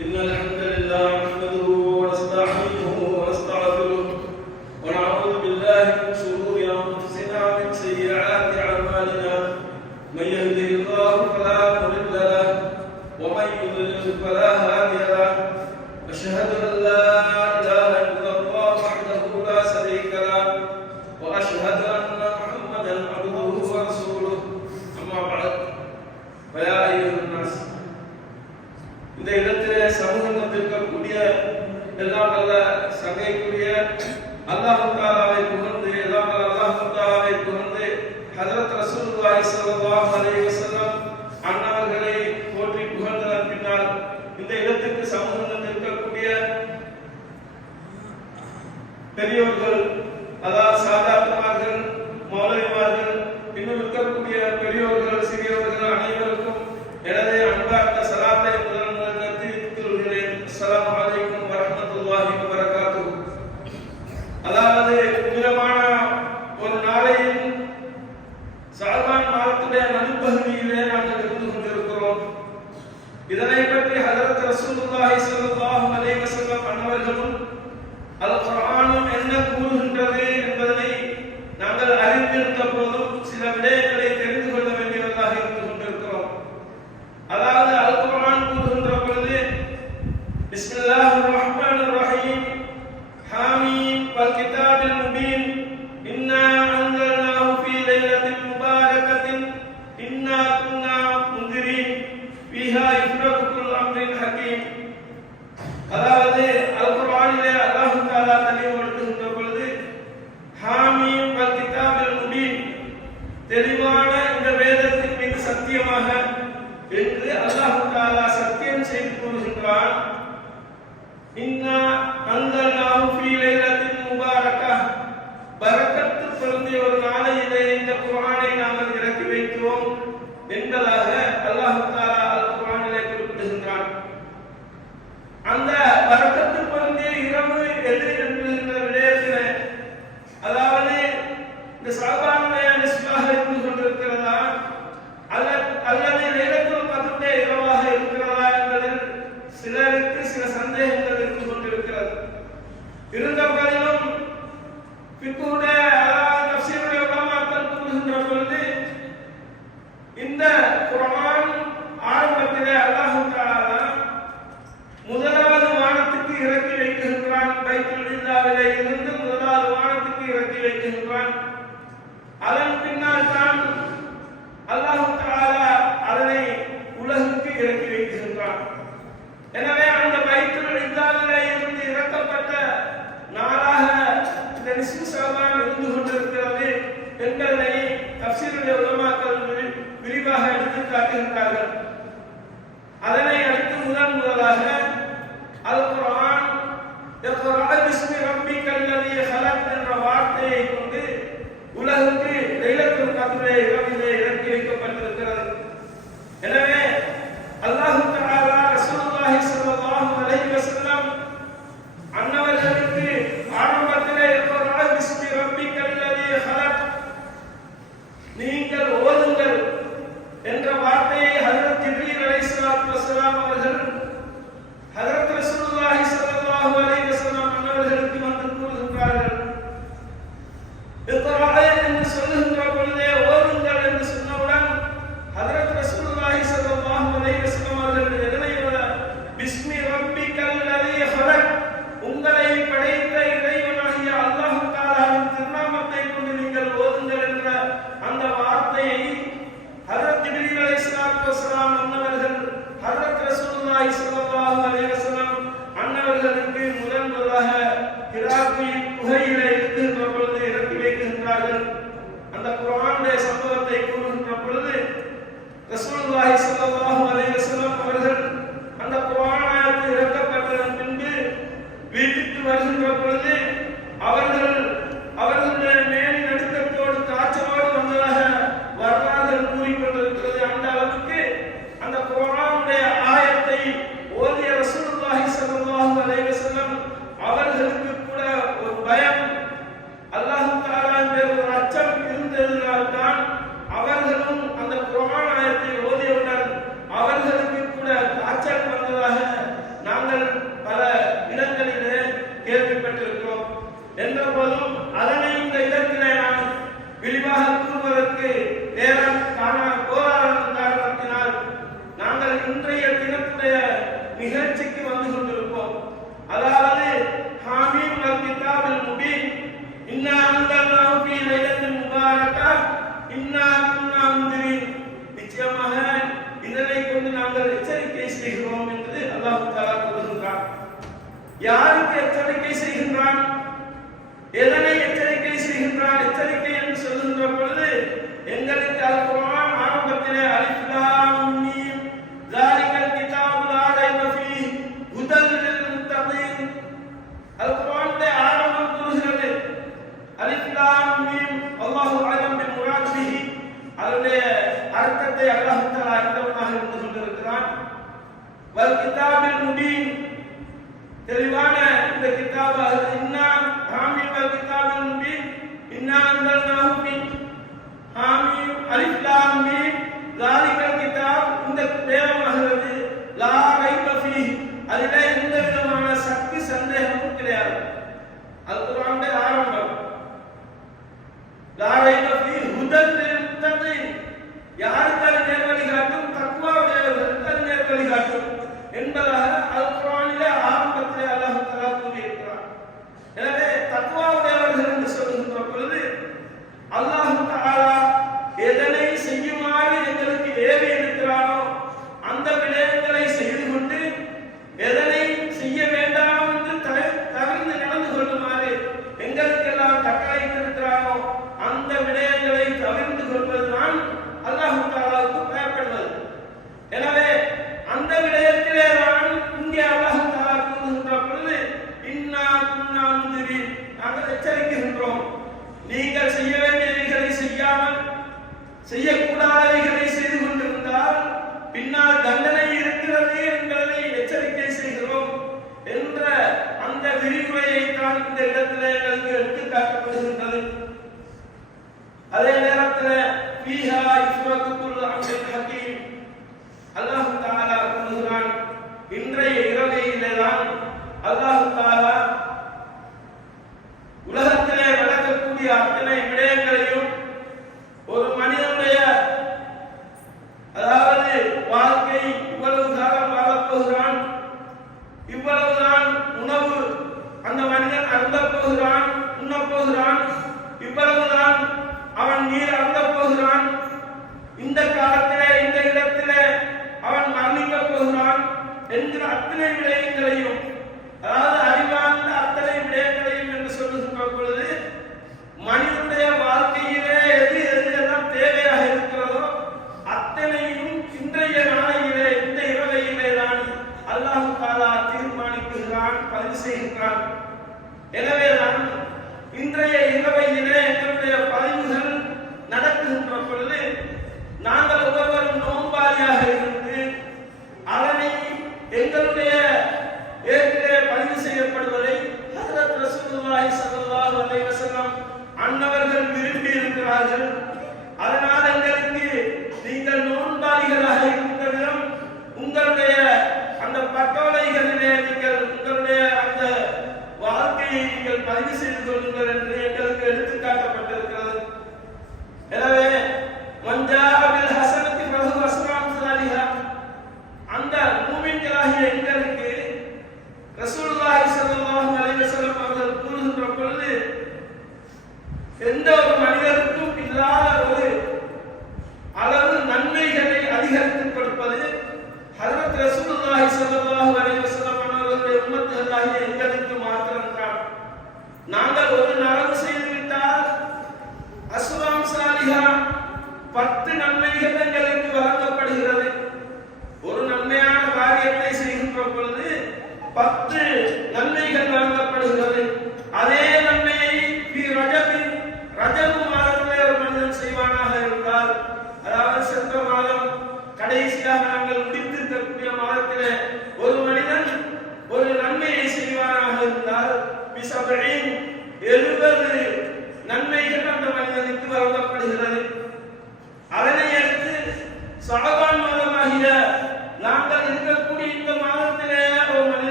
إن الحمد தெளிவான இந்த வேதத்தின் மீது சத்தியமாக என்று அல்லாஹு தாலா சத்தியம் செய்து கூறுகின்றான். இன்னா அங்கல்லாஹு ஃபீ லைலத்தின் முபாரக்கா. பரக்கத்து பொருந்திய ஒரு நாளையிலே இந்த குர்ஆனை நாம் இறக்கி வைத்தோம் என்பதாக செய்கின்றான் அதன் எதனை எச்சரிக்கை செய்கின்றான் எச்சரிக்கை என்று சொல்லுகின்ற பொழுது எங்களுக்கு அல்குரான் ஆரம்பத்திலே அலிஃப்லாம் மீம் ஜாலிகல் கிதாபுல் லா ரைப ஃபீ ஹுதல் லில் முத்தகீன் அல்குரானுடைய ஆரம்பம் கூறுகிறது அலிஃப்லாம் மீம் அல்லாஹ் அலம் பில் முராதிஹி அதனுடைய அர்த்தத்தை அல்லாஹ் தஆலா அறிந்தவனாக தெளிவான இந்த கிதாபு அருளை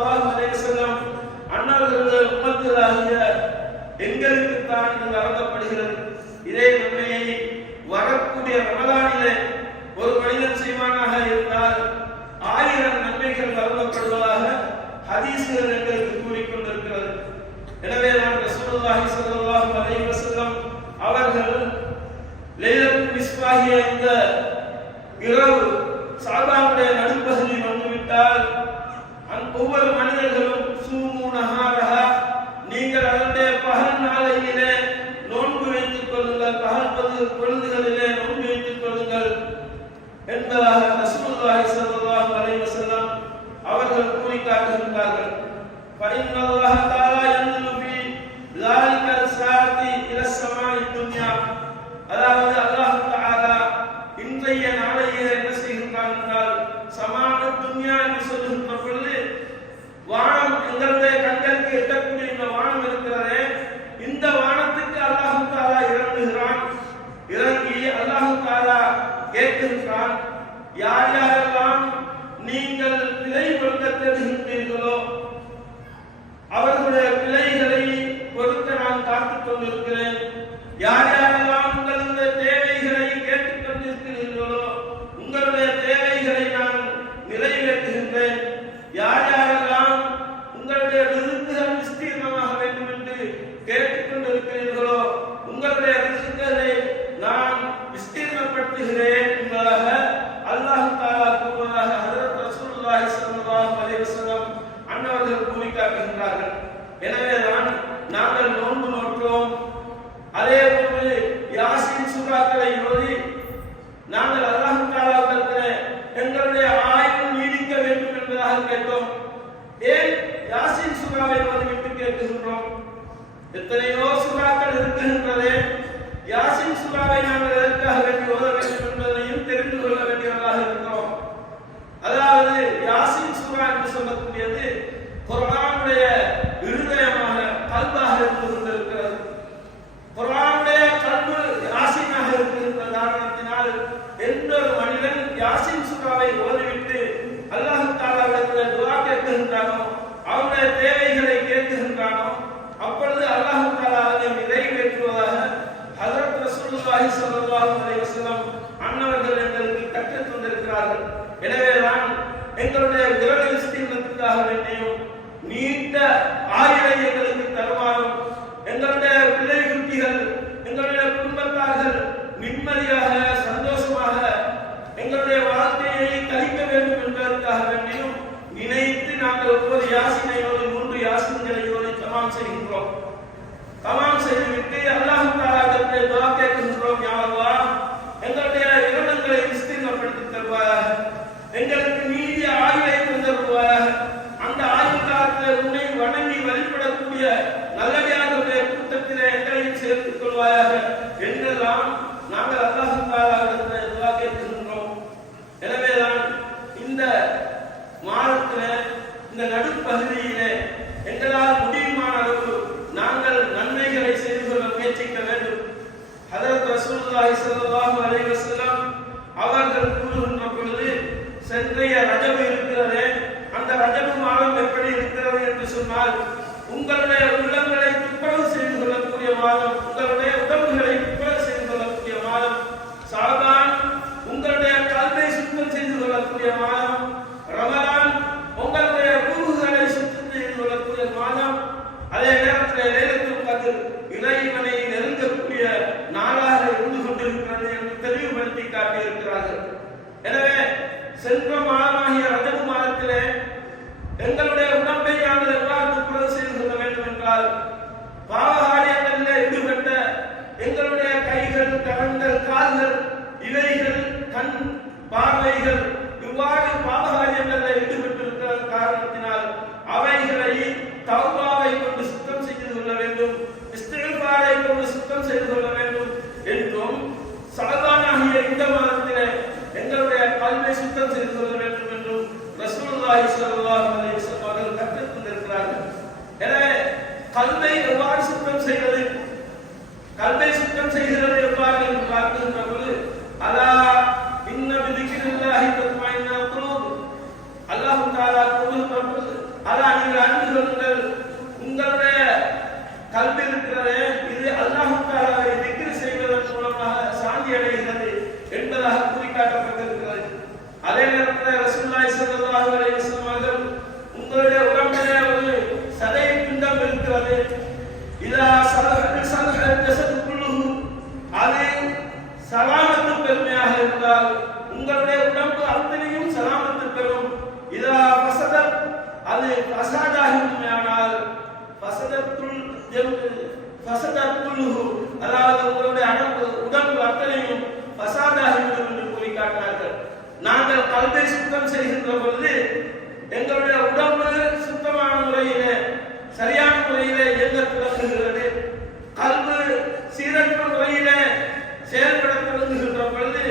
பொழுது ஹஜரத் ரசூலுல்லாஹி அலைஹி வஸல்லம் அன்னவர்களுடைய உம்மத்திலாகிய எங்களுக்கு தான் இது வழங்கப்படுகிறது. இதே நன்மையை வரக்கூடிய ரமலானிலே ஒரு மனிதன் செய்வானாக இருந்தால் ஆயிரம் நன்மைகள் வழங்கப்படுவதாக ஹதீசுகள் எங்களுக்கு கூறிக்கொண்டிருக்கிறது. எனவே நான் ரசூலுல்லாஹி ஸல்லல்லாஹு அலைஹி வஸல்லம் அவர்கள் லைலத்துல் மிஸ்பாகிய இந்த இரவு சாபாவுடைய நடுப்பகுதி வந்துவிட்டால் ஒவ்வொரு மனிதர்களும் சூமு நஹாரஹா நீங்கள் அதனுடைய பகல் நாளையிலே நோன்பு வைத்துக் கொள்ளுங்கள் பகல் பொழுது பொழுதுகளிலே நோன்பு வைத்துக் கொள்ளுங்கள் என்பதாக ரசூலுல்லாஹி ஸல்லல்லாஹு அலைஹி வஸல்லம் அவர்கள் கூறி காட்டுகின்றார்கள் فإن الله تعالى ينزل في ذلك الساعة إلى السماء الدنيا அதாவது அல்லாஹ் தஆலா இன்றைய நாளையே என்ன செய்கின்றான் என்றால் சமான துன்யா என்று சொல்லுகின்ற பொழுது வானம் எங்களுடைய கண்களுக்கு எட்டக்கூடிய இந்த வானம் இருக்கிறது இந்த வானத்துக்கு அல்லாஹு தாலா இறங்குகிறான். இறங்கி அல்லாஹு தாலா கேட்கின்றான் யார் யாரெல்லாம் நீங்கள் பிழை கொடுக்க தேடுகின்றீர்களோ அவர்களுடைய பிழைகளை கொடுக்க நான் காத்துக் கொண்டிருக்கிறேன் யார் யாரெல்லாம் உங்களுடைய தேவைகளை கேட்டுக் கொண்டிருக்கிறீர்களோ உங்களுடைய தேவைகளை நான் நிறைவேற்றுகின்றேன் யார் யாரெல்லாம் உங்களுடைய ரிசுக்குகள் விஸ்தீர்ணமாக வேண்டும் என்று கேட்டுக் கொண்டிருக்கிறீர்களோ உங்களுடைய ரிசுக்குகளை நான் விஸ்தீர்ணப்படுத்துகிறேன் என்பதாக அல்லாஹ் தாலா கூறுவதாக ஹஜரத் ரசூலுல்லாஹி ஸல்லல்லாஹு அலைஹி வஸல்லம் அன்னவர்கள் கூறி காட்டுகின்றார்கள் எனவேதான் நாங்கள் நோன்பு நோற்றோம் அதே போன்று யாசின் சூறாக்களை நாங்கள் அல்லாஹ் தாலாவிடத்தில் எங்களுடைய ஆயுள் நீடிக்க வேண்டும் என்பதாக கேட்டோம். ஏன் யாசின் சூறாவை ஓதிவிட்டு கேட்கின்றோம்? எத்தனையோ சூறாக்கள் இருக்கின்றதே யாசின் சூறாவை நாங்கள் எதற்காக வேண்டி ஓத வேண்டும் என்பதையும் தெரிந்து கொள்ள வேண்டியவர்களாக இருக்கிறோம் அதாவது யாசின் சூரா என்று சொல்லக்கூடியது குரானுடைய இருதயமாக கல்பாக இருந்து கொண்டிருக்கிறது. குரான் யாசின் சுகாவை ஓதிவிட்டு அல்லாஹ் தாலாவிடத்தில் துஆ கேட்கின்றானோ அவனுடைய தேவைகளை கேட்கின்றானோ அப்பொழுது அல்லாஹ் தாலா அதை நிறைவேற்றுவதாக ஹஜரத் ரசூலுல்லாஹி ஸல்லல்லாஹு அலைஹி வஸல்லம் அன்னவர்கள் எங்களுக்கு கற்றுத் தந்திருக்கிறார்கள். எனவே தான் எங்களுடைய விரல விஸ்தீர்ணத்துக்காக வேண்டியும் நீண்ட ஆயுளை எங்களுக்கு தருவாரும் எங்களுடைய பிள்ளை குட்டிகள் எங்களுடைய குடும்பத்தார்கள் நிம்மதியாக சந்தோஷமாக எங்களுடைய வாழ்க்கையை கழிக்க வேண்டும் என்பதற்காக வேண்டியும் நினைத்து நாங்கள் ஒவ்வொரு யாசினையோடு மூன்று யாசினைகளோடு தமாம் செய்கின்றோம் தமாம் செய்துவிட்டு அல்லாஹ் தாலாவிடத்தை துஆ கேட்கின்றோம் யா அல்லாஹ் எங்களுடைய இரணங்களை விஸ்தீர்ணப்படுத்தி தருவாயாக எங்களுக்கு நீடிய ஆயுளை தந்தருவாயாக அந்த ஆயுள் காலத்தில் உன்னை வணங்கி வழிபடக்கூடிய நல்லடியார்களுடைய கூட்டத்திலே எங்களையும் சேர்த்துக் கொள்வாயாக என்றெல்லாம் நாங்கள் அல்லாஹ் தாலாவிடத்தில் துஆ கேட்கின்றோம் எனவேதான் இந்த மாதத்திலே இந்த நடுப்பகுதியிலே எங்களால் முடியுமான அளவு நாங்கள் நன்மைகளை செய்து கொள்ள முயற்சிக்க வேண்டும் ஹதரத் ரசூலுல்லாஹி ஸல்லல்லாஹு அலைஹி வஸல்லம் அவர்கள் கூறுகின்ற பொழுது சென்றைய ரஜபு இருக்கிறதே அந்த ரஜபு மாதம் எப்படி இருக்கிறது என்று சொன்னால் உங்களுடைய உள்ளங்களை துப்புரவு செய்து கொள்ளக்கூடிய மாதம் உங்களுடைய உடம்புகளை துப்புரவு செய்து கொள்ளக்கூடிய மாதம் சாதான் உங்களுடைய கல்வை சுத்தம் செய்து கொள்ளக்கூடிய மாதம் ரமலான் உங்களுடைய ரூகுகளை சுத்தம் செய்து கொள்ளக்கூடிய மாதம் அதே நேரத்தில் லைலத்துல் கத்ர் இறைவனை நெருங்கக்கூடிய நாளாக இருந்து கொண்டிருக்கிறது என்று தெளிவுபடுத்தி காட்டியிருக்கிறார்கள் எனவே சென்ற மாதமாகிய ரஜபு மாதத்திலே எங்களுடைய உடம்பை நாங்கள் எவ்வாறு துப்புரவு செய்து கொள்ள வேண்டும் என்றால் பாவகாரியங்களில் ஈடுபட்ட எங்களுடைய கைகள் கரங்கள் கால்கள் இவைகள் கண் பார்வைகள் இவ்வாறு பாவகாரியங்களில் ஈடுபட்டிருக்கிற காரணத்தினால் அவைகளை தௌபாவை கொண்டு சுத்தம் செய்து கொள்ள வேண்டும் இஸ்திஃபாரை கொண்டு சுத்தம் செய்து கொள்ள வேண்டும் என்றும் சலதானாகிய இந்த மாதத்திலே எங்களுடைய கல்வை சுத்தம் செய்து கொள்ள வேண்டும் என்றும் ரசூலுல்லாஹி ஸல்லல்லாஹு அலைஹி வஸல்லம் அவர்கள் கற்றுத் தந்திருக்கிறார்கள் எனவே கல்வை எவ்வாறு சுத்தம் செய்வது கல்வை சுத்தம் செய்கிறது எவ்வாறு என்று பார்க்கின்ற பொழுது அலா இன்ன பிதிக்கிரில்லாஹி தத்மைன்னா குலூப் அதான் நீங்கள் அறிந்து கொள்ளுங்கள் உங்களுடைய கல்வி இருக்கிறது இது அல்லாஹு தாலாவை திக்ரு செய்வதன் மூலமாக சாந்தி அடைகிறது என்பதாக குறிக்காட்டப்பட்டிருக்கிறது அதே நேரத்தில் ரசூலுல்லாஹி ஸல்லல்லாஹு அலைஹி வஸல்லம் அவர்கள் உங்களுடைய உடம்பிலே ஒரு சதை பிண்டம் இருக்கிறது இதா சலஹ சலஹ ஜஸது குல்லுஹு அது சலாமத்து பெருமையாக இருந்தால் உங்களுடைய உடம்பு அத்தனையும் சலாமத்து பெறும் இதா ஃபசதத் அது ஃபசாதாகிருமையானால் ஃபசதத்துல் ஃபசதத்துல்ஹு அதாவது உங்களுடைய அடம்பு உடம்பு அத்தனையும் ஃபசாதாகிவிடும் என்று கூறி காட்டினார்கள். நாங்கள் கல்வை சுத்தம் செய்கின்ற பொழுது எங்களுடைய உடம்பு சுத்தமான முறையிலே சரியான முறையிலே இயங்க தொடங்குகிறது. கல்வு சீரற்ற முறையிலே செயல்பட தொடங்குகின்ற பொழுது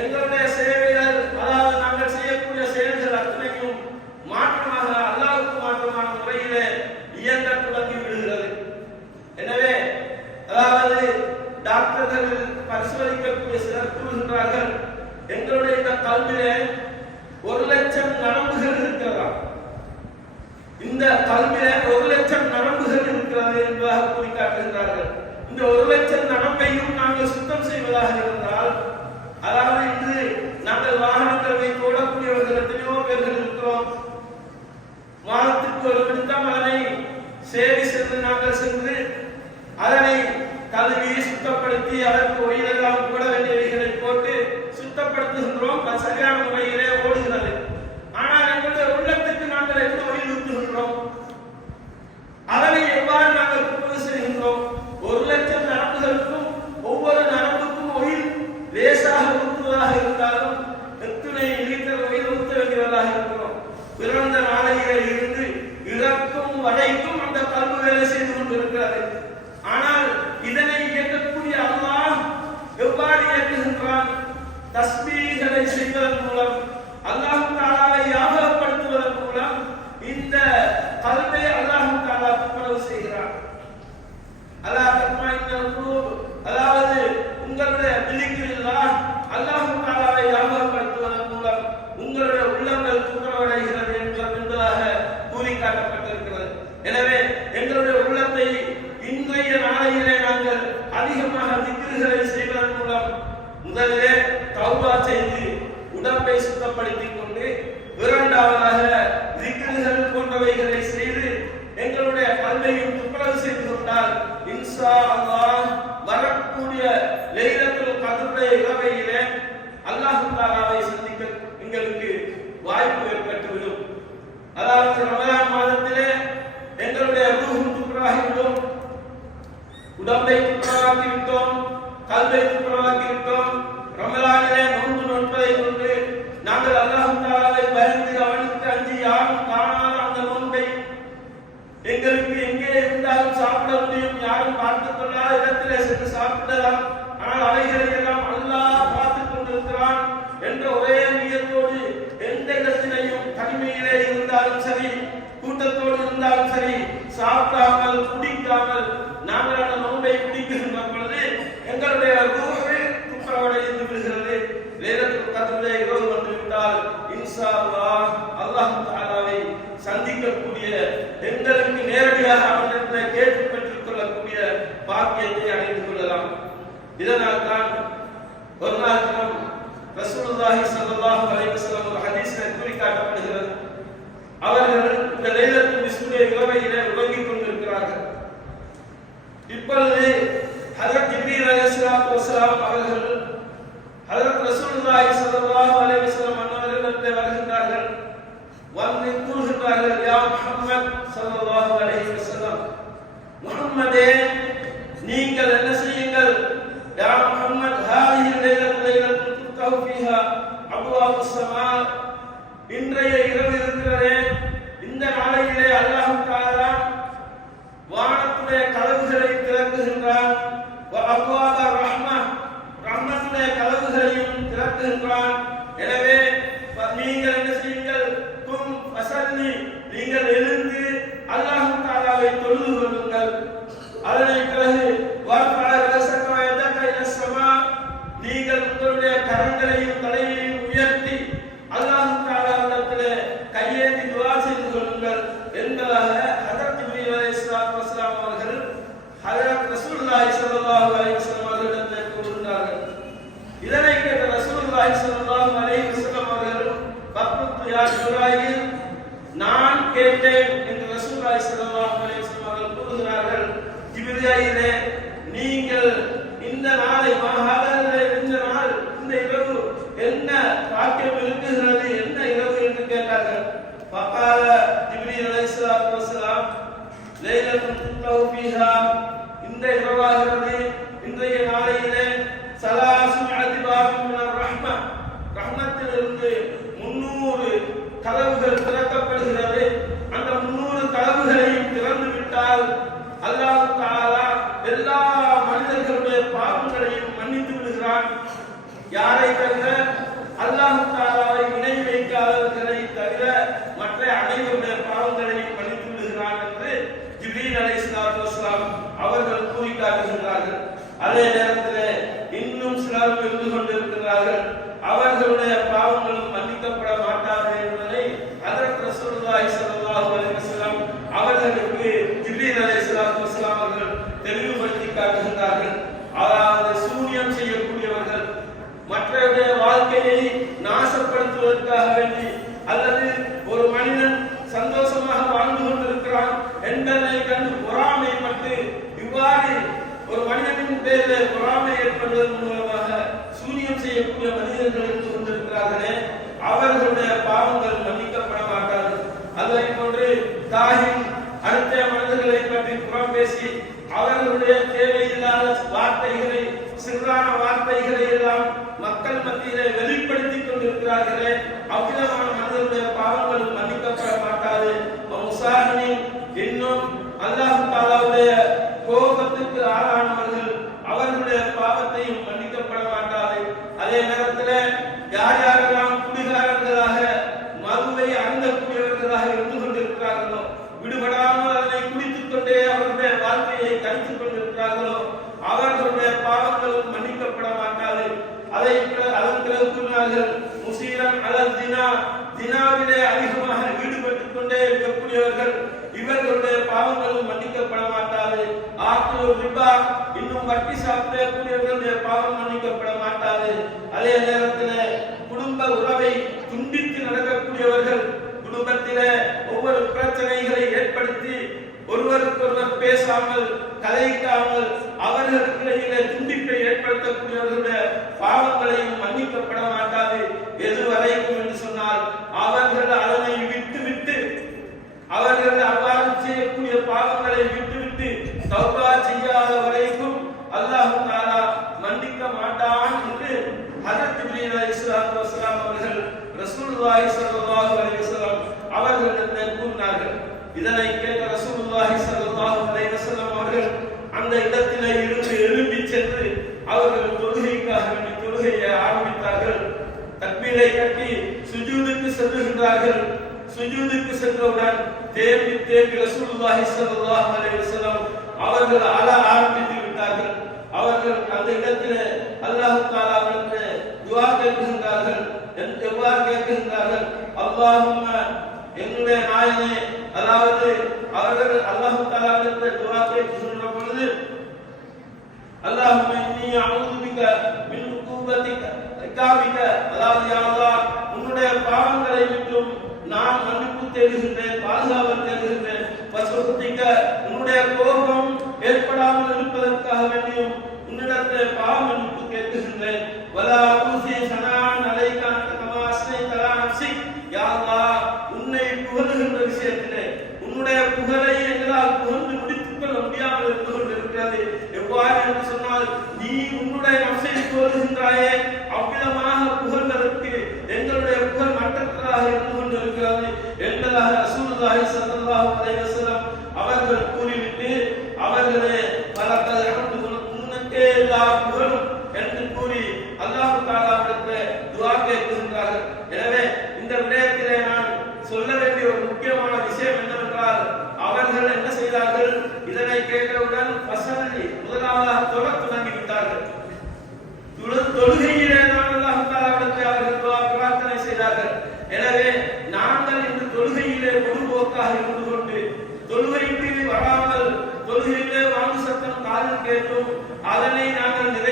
எங்களுடைய சேவைகள் அதாவது நாங்கள் செய்யக்கூடிய செயல்கள் அத்தனையும் மாற்றமாக அல்லாவுக்கு மாற்றமான முறையிலே இயங்க தொடங்கி விடுகிறது எனவே அதாவது டாக்டர்கள் பரிசோதிக்கக்கூடிய சிலர் கூறுகின்றார்கள் எங்களுடைய இந்த கல்வியிலே ஒரு லட்சம் நரம்புகள் இருக்கிறதா? இந்த கல்வியில ஒரு லட்சம் நரம்புகள் இருக்கிறது என்பதாக குறிக்காட்டுகிறார்கள். இந்த ஒரு லட்சம் நரம்பையும் நாங்கள் சுத்தம் செய்வதாக இருந்தால் அதாவது இன்று நாங்கள் வாகனங்களை ஓடக்கூடியவர்கள் எத்தனையோ பேர்கள் இருக்கிறோம். வாரத்திற்கு ஒரு நிமிடம் அதனை சேவை சென்று நாங்கள் சென்று அதனை கழுவி சுத்தப்படுத்தி அதற்கு உயிரை சுத்தப்படுத்துகின்றோம் சரியான முறையிலே ஓடுகிறது. ஆனால் எங்களுடைய உள்ளத்துக்கு நாங்கள் எந்த வலியுறுத்துகின்றோம் அதனை எவ்வாறு நாங்கள் குப்பது செய்கின்றோம்? ஒரு லட்சம் நரம்புகளுக்கும் ஒவ்வொரு நரம்புக்கும் ஒயில் லேசாக ஊற்றுவதாக இருந்தாலும் எத்தனை லிட்டர் ஒயில் ஊற்ற வேண்டியதாக இருக்கிறோம்? பிறந்த நாளையிலே இருந்து இறக்கும் வரைக்கும் அந்த கல்வி வேலை செய்து கொண்டிருக்கிறது. ஆனால் இதனை இயக்கக்கூடிய அல்லாஹ் எவ்வாறு இயக்குகின்றான்? தஸ்மி செய்வதன் மூலம் அல்லாஹ் தாலாவை யாகப்படுத்துவதன் மூலம் இந்த கல்வை அல்லாஹ் தாலா துப்புரவு செய்கிறான் அல்லாஹ் தக்மா இந்த குலூப் அதாவது உங்களுடைய விழிக்கிறீர்களா அல்லாஹ் தாலாவை யாகப்படுத்துவதன் மூலம் உங்களுடைய உள்ளங்கள் துப்புரவடைகிறது என்ப- என்பதாக கூறி காட்டப்பட்டிருக்கிறது எனவே எங்களுடைய உள்ளத்தை இன்றைய நாளையிலே நாங்கள் அதிகமாக திக்ருகளை செய்வதன் மூலம் முதலிலே தௌபா செய்து உடம்பை சுத்தப்படுத்திக் கொண்டு இரண்டாவதாக திக்ருகள் போன்றவைகளை செய்து எங்களுடைய கல்வையும் துப்புரவு செய்து கொண்டால் இன்சா அல்லாஹ் வரக்கூடிய லைலத்துல் கத்ருடைய இரவையிலே அல்லாஹ் தாலாவை சந்திக்க எங்களுக்கு வாய்ப்பு ஏற்பட்டுவிடும் அதாவது ரமலான் மாதத்திலே எங்களுடைய ரூஹும் துப்புரவாகிவிடும் உடம்பை துப்புரவாக்கி விட்டோம் கல்வை துப்புரவாக்கி விட்டோம் ரமலானிலே நோன்பு நோன்பதை கொண்டு நாங்கள் அல்லாஹ் தாலாவை பயந்து அவனுக்கு அஞ்சி யாரும் காணாத அந்த நோன்பை எங்களுக்கு எங்கே இருந்தாலும் சாப்பிட முடியும் யாரும் பார்த்துக் கொள்ளாத இடத்திலே சென்று சாப்பிடலாம் ஆனால் அவைகளை எல்லாம் அல்லாஹ் பார்த்துக் கொண்டிருக்கிறான் என்ற ஒரே நியத்தோடு எந்த இடத்திலையும் தனிமையிலே இருந்தாலும் சரி கூட்டத்தோடு இருந்தாலும் சரி சாப்பிடாமல் குடிக்காமல் நாங்கள் அந்த நோன்பை குடிக்கின்ற பொழுது எங்களுடைய ரூஹு துப்புரவடைந்து விடுகிறது லேலத்துல் கத்ருடைய இரவு வந்து விட்டால் இன்ஷா அல்லாஹ் அல்லாஹ் தஆலாவை சந்திக்கக்கூடிய எங்களுக்கு நேரடியாக அவனிடத்தில் கேட்டு பெற்றுக் கொள்ளக்கூடிய பாக்கியத்தை அடைந்து கொள்ளலாம் இதனால் தான் ஒரு நாள் தினம் ரசூலுல்லாஹி ஸல்லல்லாஹு அலைஹி வஸல்லம் ஒரு ஹதீஸில் கூறி காட்டப்படுகிறது அவர்கள் இந்த லைலத்து நிஸ்ஃபுடைய இரவையிலே உறங்கிக் கொண்டிருக்கிறார்கள். இப்பொழுது ஹஜரத் ஜிப்ரீல் அலைஹிஸ்ஸலாத்து வஸலாம் அவர்கள் ஹஜரத் ரசூலுல்லாஹி ஸல்லல்லாஹு அலைஹி வஸல்லம் அன்னவர்களிடத்தில் வருகின்றார்கள். வந்து கூறுகின்றார்கள் யா முஹம்மத் ஸல்லல்லாஹு அலைஹி வஸல்லம் முஹம்மதே நீங்கள் என்ன செய்யுங்கள் யா முஹம்மத் ஹாதிஹி லைலத்து லைலத்து துஃப்தஹு ஃபீஹா அப்வாபு ஸமா இன்றைய இரவு இருக்கிறதே இந்த நாளையிலே அல்லாஹ் தஆலா வானத்துடைய கதவுகளை திறக்குகின்றான் வ அப்வாப ரஹ்ம ரஹ்மத்துடைய கதவுகளையும் திறக்குகின்றான் எனவே நீங்கள் என்ன செய்யுங்கள்? கும் வசல்லி நீங்கள் எழுந்து அல்லாஹு தாலாவை தொழுது கொள்ளுங்கள். அதனை பிறகு வர்ஃபஅ ரஸக வ யதக இல ஸமா நீங்கள் உங்களுடைய கரங்களையும் தலையையும் உயர்த்தி அல்லாஹ் தாலாவிடத்திலே கையேந்தி துஆ செய்து கொள்ளுங்கள் ஜிப்ராயில் நான் கேட்டேன் என்று ரசூலாய் செல்லலாம் அவர்கள் கூறுகிறார்கள் ஜிபிரியாயிலே நீங்கள் இந்த நாளை மகாதல இந்த நாள் இந்த இரவு என்ன பாக்கியம் இருக்குகிறது என்ன இரவு என்று கேட்டார்கள். பக்கால ஜிபிரி அலைஹிஸ்ஸலாத்து வஸலாம் லைலத்துல் தௌஃபீஹா இந்த இரவாகிறது விட்டால் அல்லாஹ் தாலா எல்லா மனிதர்களுடைய பாவங்களையும் மன்னித்து விடுகிறான். யாரை தவிர அல்லாஹ் தாலாவை இணை வைக்காதவர்களை தவிர மற்ற அனைவருடைய பாவங்களையும் மன்னித்து விடுகிறான் என்று ஜிப்ரீல் அலை இஸ்லாத்து அவர்கள் கூறி காட்டுகின்றார்கள் அதே நேரத்தில் இன்னும் சிலர் இருந்து கொண்டிருக்கிறார்கள் அவர்களுடைய பாவங்களும் மன்னிக்கப்பட மாட்டார்கள் என்பதை ஹஜரத் ரசூலுல்லாஹி ஸல்லல்லாஹு அலைஹி வஸல்லம் அவர்களுக்கு ஜிப்ரீல் அலைஹிஸ்ஸலாத்து வஸ்ஸலாம் அவர்கள் தெளிவுபடுத்தி காட்டுகின்றார்கள் அதாவது சூனியம் செய்யக்கூடியவர்கள் மற்றவருடைய வாழ்க்கையை நாசப்படுத்துவதற்காக வேண்டி அல்லது ஒரு மனிதன் சந்தோஷமாக வாழ்ந்து கொண்டிருக்கிறான் என்பதை கண்டு பொறாமைப்பட்டு இவ்வாறு ஒரு மனிதனின் பேரில் பொறாமை ஏற்படுவதன் மூலமாக சூனியம் செய்யக்கூடிய மனிதர்கள் இருந்து கொண்டிருக்கிறார்களே அவர்களுடைய பாவங்கள் மன்னிக்கப்பட மாட்டார்கள் அதை போன்று தாயின் அடுத்த மனிதர்களை பற்றி புறம் பேசி அவர்களுடைய தேவையில்லாத வார்த்தைகளை சிறான வார்த்தைகளை எல்லாம் மக்கள் மத்தியிலே வெளிப்படுத்திக் கொண்டிருக்கிறார்களே அவ்விதமான மனிதர்களுடைய பாவங்கள் மன்னிக்கப்பட மாட்டாது முசாஹினின் இன்னும் அல்லாஹ் தாலாவுடைய கோபத்துக்கு ஆளானவர்கள் அவர்களுடைய பாவத்தையும் மன்னிக்கப்பட மாட்டாது அதே நேரத்தில் யார் யாரெல்லாம் குடிகாரர்களாக மதுவை அருந்தக்கூடியவர்களாக இருந்து கொண்டிருக்கிறார்களோ விடுபடாமல் அதனை குடித்துக் கொண்டே அவருடைய வாழ்க்கையை கழித்துக் கொண்டிருக்கிறார்களோ அவர்களுடைய பாவங்களும் மன்னிக்கப்பட மாட்டாது. அதை அதன் பிறகு கூறினார்கள் முசீரன் அலல் தினா. தினாவிலே அதிகமாக ஈடுபட்டுக் கொண்டே இருக்கக்கூடியவர்கள் இவர்களுடைய பாவங்களும் மன்னிக்கப்பட மாட்டாது. ஆக்கியோர் ரிபா இன்னும் வட்டி சாப்பிடக்கூடியவர்களுடைய பாவம் மன்னிக்கப்பட மாட்டாது. அதே நேரத்தில் குடும்ப உறவை துண்டித்து நடக்கக்கூடியவர்கள் குடும்பத்தில ஒவ்வொரு பிரச்சனைகளை ஏற்படுத்தி ஒருவருக்கொருவர் பேசாமல் கலைக்காமல் அவர்களுக்கிடையில துண்டிப்பை ஏற்படுத்தக்கூடியவர்களுடைய பாவங்களையும் மன்னிக்கப்பட மாட்டாது. எது வரைக்கும் என்று சொன்னால் அவர்கள் அதனை விட்டு விட்டு அவர்கள் அவ்வாறு செய்யக்கூடிய பாவங்களை விட்டு விட்டு சௌகாரி வரைக்கும் அல்லாஹ் தாலா மன்னிக்க மாட்டான் என்று ஹஜரத் இப்ரீம் அலைஹிஸ்ஸலாத்து வஸலாம் அவர்கள் ரசூலுல்லாஹி ஸல்லல்லாஹு அலைஹி வஸல்லம் அவர்களிடத்தில் கூறினார்கள் இதனை கேட்ட ரசூலுல்லாஹி ஸல்லல்லாஹு அலைஹி வஸல்லம் அவர்கள் அந்த இடத்திலே இருந்து எழும்பி சென்று அவர்கள் தொழுகைக்காக வேண்டி தொழுகையை ஆரம்பித்தார்கள் தக்பீரை கட்டி சுஜூதுக்கு செல்லுகின்றார்கள் சுஜூதுக்கு சென்றவுடன் தேம்பி தேம்பி ரசூலுல்லாஹி ஸல்லல்லாஹு அலைஹி வஸல்லம் அவர்கள் அழ ஆரம்பித்து விட்டார்கள். அவர்கள் அந்த இடத்திலே அல்லாஹ் தஆலாவிடத்தில் துஆ கேட்கின்றார்கள். என்- எவ்வாறு கேட்கின்றார்கள்? அல்லாஹும்ம என்னுடைய நாயனே அதாவது அவர்கள் அல்லாஹ் தஆலாவிடத்தில் துஆ கேட்கின்ற பொழுது அல்லாஹும்ம இன்னி அஊது பிக மின் உகூபத்திக இக்காபிக அதாவது யா உன்னுடைய பாவங்களை விட்டும் நான் மன்னிப்பு தேடுகின்றேன் பாதுகாப்பு தேடுகின்றேன் வசுத்திக்க உன்னுடைய கோபம் ஏற்படாமல் இருப்பதற்காக வேண்டியும் உன்னிடத்தில் பாவ மன்னிப்பு கேட்கின்றேன் வலா ஊசி சனான் அலைகான் கமா அஸ்னை தலா நப்சி யா அல்லாஹ் உன்னை புகழுகின்ற விஷயத்திலே உன்னுடைய புகழை எங்களால் புகழ்ந்து முடித்துக் கொள்ள முடியாமல் இருந்து கொண்டிருக்கிறது எவ்வாறு என்று சொன்னால் நீ உன்னுடைய நம்சை கோருகின்றாயே அவ்விதமாக புகழ்வதற்கு எங்களுடைய புகழ் மட்டற்றதாக இருந்து கொண்டிருக்கிறது என்பதாக ரசூலுல்லாஹி ஸல்லல்லாஹு அலைஹி வஸல்லம் அவர்கள் கூறிவிட்டு அவர்களே பலக்கல் ஹம்து உனக்கே எல்லா புகழும் என்று கூறி அல்லாஹ் தஆலாவிடத்தில் துஆ கேட்கின்றார்கள் எனவே இந்த விடயத்திலே நான் சொல்ல வேண்டிய ஒரு முக்கியமான விஷயம் என்னவென்றால் அவர்கள் என்ன செய்தார்கள் இதனை கேட்டவுடன் பசல்லி முதலாவதாக தொழ தொடங்கி விட்டார்கள் தொழு- தொழுகையிலே தான் அல்லாஹ் தஆலாவிடத்தில் அவர்கள் துஆ பிரார்த்தனை செய்தார்கள். எனவே நாங்கள் இன்று தொழுகையிலே பொதுபோக்காக இருந்து கொண்டு தொழுகைக்கு வராமல் தொழுகையிலே வாங்கு சத்தம் காதில் கேட்டும் அதனை நாங்கள் நிறைய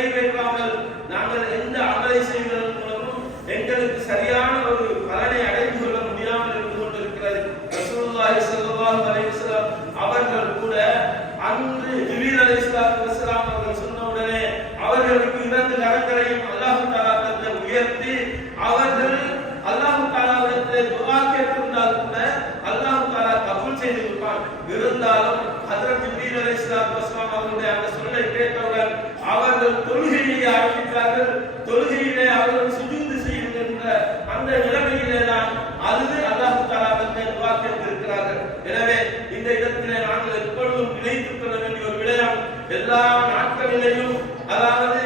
அவர்கள் தொழுகையை ஆரம்பித்தார்கள் தொழுகையிலே அவர்கள் சுஜூது செய்கின்ற அந்த நிலைமையிலே தான் அழுது அல்லாஹு தாலாவிற்கு உருவாக்கி இருக்கிறார்கள் எனவே இந்த இடத்திலே நாங்கள் எப்பொழுதும் நினைத்துக் கொள்ள வேண்டிய ஒரு விடயம் எல்லா நாட்களிலேயும் அதாவது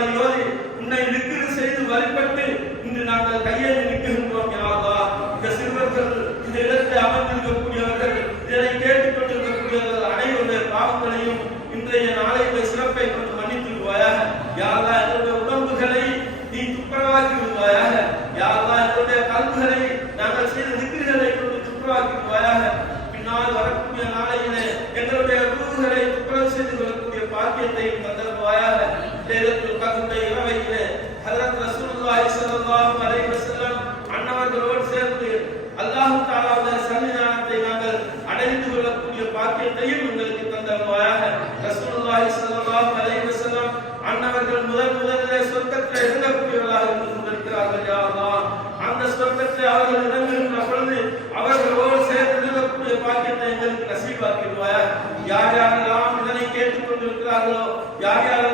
de Dios विभाग